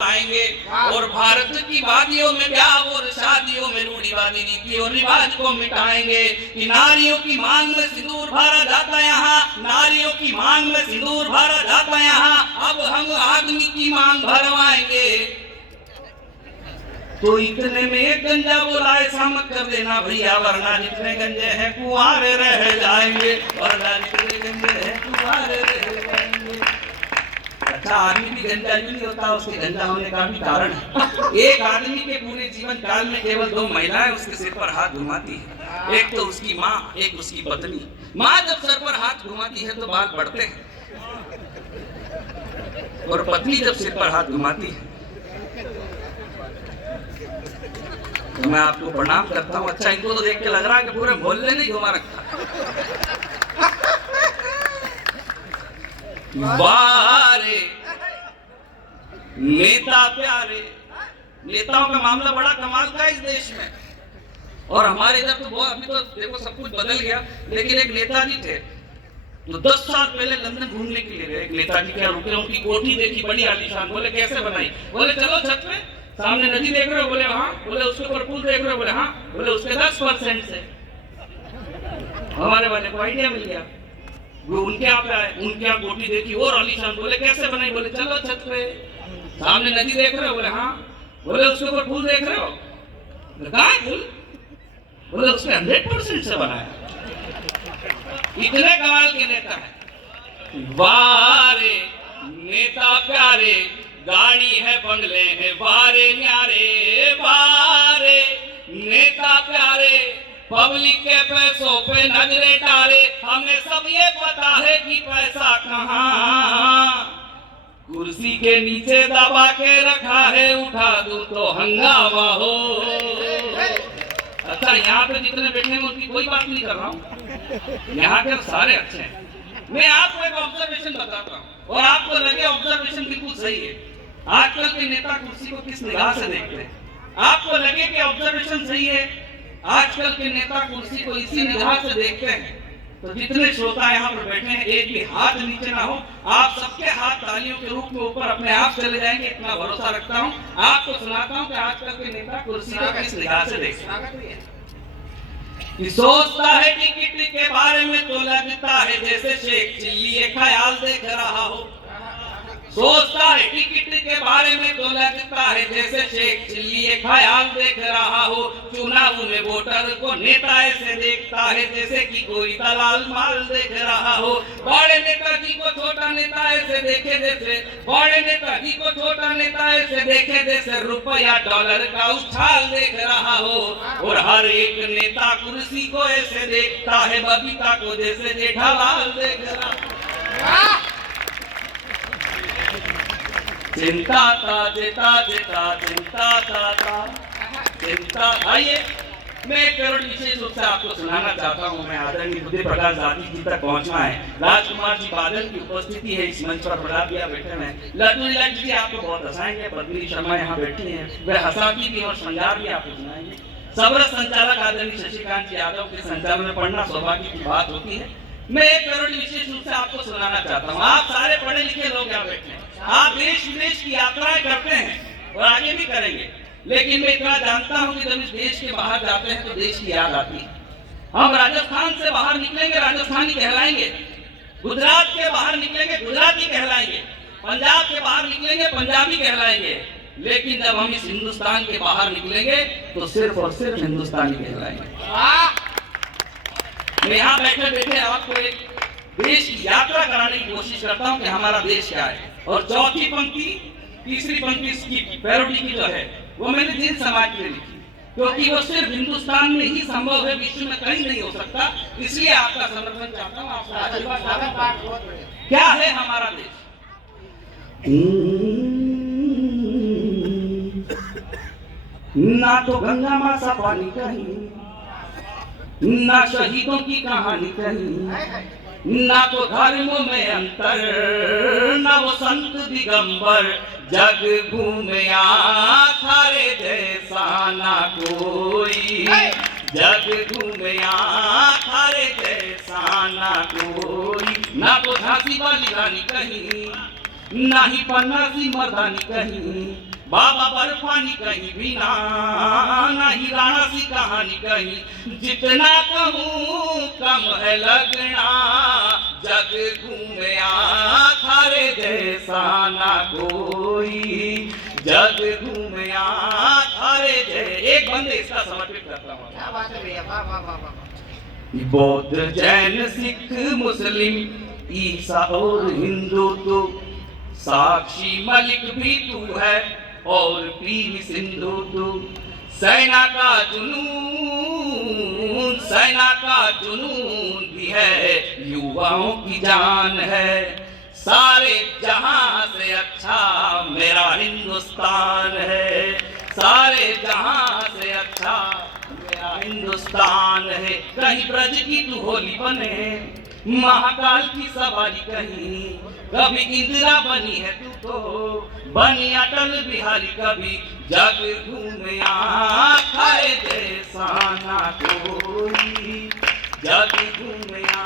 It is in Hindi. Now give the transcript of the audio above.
आएंगे और भारत की वादियों में ब्याह और शादियों में रूढ़िवादी रीति और रिवाज को मिटाएंगे कि नारियों की मांग में सिंदूर भरा जाता यहाँ, नारियों की मांग में सिंदूर भरा जाता यहाँ, अब हम आदमी की मांग भरवाएंगे। तो इतने में एक गंजा बोला, ऐसा मत कर देना भैया, वरना जितने गंजे हैं कुंवारे रह जाएंगे, वरना जितने गंजे हैं कुंवारे रह जाएंगे। अच्छा, आदमी भी गंजा नहीं होता, उसके गंजा होने का भी कारण है। एक आदमी के पूरे जीवन काल में केवल दो महिलाएं उसके सिर पर हाथ घुमाती है, एक तो उसकी माँ, एक उसकी पत्नी। माँ जब सर पर हाथ घुमाती है तो बाल बढ़ते हैं, और पत्नी जब सिर पर हाथ घुमाती है तो मैं आपको प्रणाम करता हूँ। अच्छा, इनको तो देख के लग रहा है कि पूरे मोहल्ले ने घुमा रखा। वारे नेता प्यारे, नेताओं का मामला बड़ा कमाल का इस देश में। और हमारे इधर तो बहुत, अभी तो देखो सब कुछ बदल गया, लेकिन एक नेताजी थे तो 10 साल पहले लंदन घूमने के लिए गए। एक नेताजी क्या रुके, उनकी कोठी देखी बड़ी आलीशान। बोले कैसे बनाई? बोले चलो छत पे, सामने नदी देख रहे हो? बोले हाँ। बोले उसके ऊपर पुल देख रहे हो? बोले हाँ। बोले उसके 10% से। हमारे वाले को आइडिया मिल गया, वो उनके यहाँ पे आए, उनके यहाँ कोठी देखी और आलीशान। बोले कैसे बनाई? बोले चलो छत पे, सामने नदी देख रहे हो? बोले हाँ। बोले उसके ऊपर पुल देख रहे हो? बोले कहाँ है पुल? बोले उसके 100% से बनाया। इतने कमाल के नेता है। वारे नेता प्यारे, गाड़ी है बंगले हैं वारे न्यारे, वारे नेता प्यारे, पब्लिक के पैसों पे नजरे डाले, हमें सब ये पता है कि पैसा कहाँ कुर्सी के नीचे दबा के रखा है, उठा दूं तो हंगामा हो। अच्छा, यहाँ पे जितने बैठे हैं उनकी कोई बात नहीं कर रहा हूँ, यहाँ के सारे अच्छे हैं। मैं आपको एक ऑब्जर्वेशन बताता हूँ और आपको लगे ऑब्जर्वेशन बिल्कुल सही है। आजकल के नेता कुर्सी को किस निगाह से देखते हैं? आपको लगे कि ऑब्जर्वेशन सही है, आजकल के नेता कुर्सी को इसी निगाह से देखते हैं, तो जितने श्रोता यहाँ पर बैठे हैं एक भी हाथ नीचे ना हो, आप सबके हाथ तालियों के रूप में ऊपर अपने आप चले जाएंगे, इतना भरोसा रखता हूँ। आपको सुनाता हूँ कि आजकल के नेता कुर्सी को किस निगाह से देखते हैं। सोचता है टिकट के बारे में तो लगता है जैसे शेख चिल्ली ख्याल देख रहा हो। सोचता है टिकट के बारे में तो लगता है जैसे शेख चिल्ली ख्याल देख रहा हो। चुनाव में वोटर को नेता ऐसे देखता है जैसे कि कोई दलाल माल देख रहा हो। बड़े नेताजी को छोटा नेता ऐसे देखे जैसे, बड़े नेताजी को छोटा नेता ऐसे देखे जैसे रुपया डॉलर का उछाल देख रहा हो। और हर एक नेता कुर्सी को ऐसे देखता है बबीता को जैसे जेठालाल देख रहा। चिंता था जेता जेता चिंता था चिंता। आइए, मैं एक पेरोड विशेष रूप से आपको सुनाना चाहता हूँ। मैं आदरणीय बुद्धि प्रकाश दादी जी तक पहुँचना है। राजकुमार जी बादल की उपस्थिति है इस मंच पर, प्रताप भैया बैठे हैं, लड्डू जी आपको बहुत हंसाएंगे, पद्मिनी शर्मा यहाँ बैठी हैं, वे हंसाती भी और श्रृंगार भी आपको सुनाएंगे। सबरस संचालक आदरणीय शशिकांत यादव के संचालन में पढ़ना सौभाग्य की बात होती है। मैं एक पेरोड विशेष रूप से आपको सुनाना चाहता हूँ। आप सारे पढ़े लिखे लोग यहाँ बैठे हैं, आप देश विदेश की यात्राएं करते हैं और आगे भी करेंगे, लेकिन मैं इतना जानता हूँ कि जब इस देश के बाहर जाते हैं तो देश की याद आती है। हम राजस्थान से बाहर निकलेंगे राजस्थानी कहलाएंगे, गुजरात के बाहर निकलेंगे गुजराती कहलाएंगे, पंजाब के बाहर निकलेंगे पंजाबी कहलाएंगे, लेकिन जब हम इस हिंदुस्तान के बाहर निकलेंगे तो सिर्फ और सिर्फ हिंदुस्तानी कहलाएंगे। मैं यहाँ बैठे बैठे आपको एक देश की यात्रा कराने की कोशिश करता हूँ कि हमारा देश क्या है। और चौथी पंक्ति, तीसरी पंक्ति इसकी पैरोडी की जो है वो मैंने जिन समाज में लिखी, क्योंकि वो सिर्फ हिंदुस्तान में ही संभव है, विश्व में कहीं नहीं हो सकता, इसलिए आपका समर्थन चाहता हूँ, आपका आशीर्वाद। क्या है हमारा देश? ना तो गंगा माँ सा पानी कहीं, ना शहीदों की कहानी कहीं, ना तो धर्मों में अंतर, ना वो संत दिगंबर, जग घूमया थारे जैसा ना कोई, जग घूमया थारे जैसा ना कोई। ना तो झांसी वाली रानी कहीं, ना ही पन्ना सी मर्दानी कहीं, बाबा बर्फानी कहीं भी ना, नहीं राणा सी कहानी कहीं, जितना कहूँ कम है लगना, जग घूमया थारे जैसा ना कोई, जग घूमया थारे जैसा। एक बंदे इसका समर्पित करता हूँ। क्या बात है भैया, वाह वाह वाह वाह। बौद्ध जैन सिख मुस्लिम ईसा और हिंदू तो, साक्षी मलिक भी तू है और पीर सिंधु तू, सेना का जुनून भी है, युवाओं की जान है, सारे जहां से अच्छा मेरा हिंदुस्तान है, सारे जहां से अच्छा मेरा हिंदुस्तान है। कहीं ब्रज की तू होली बने, महाकाल की सवारी कहीं, कभी इंदिरा बनी है तू तो, बनी अटल बिहारी कभी, जग घूमया थारे जैसा ना कोई, जग घूमया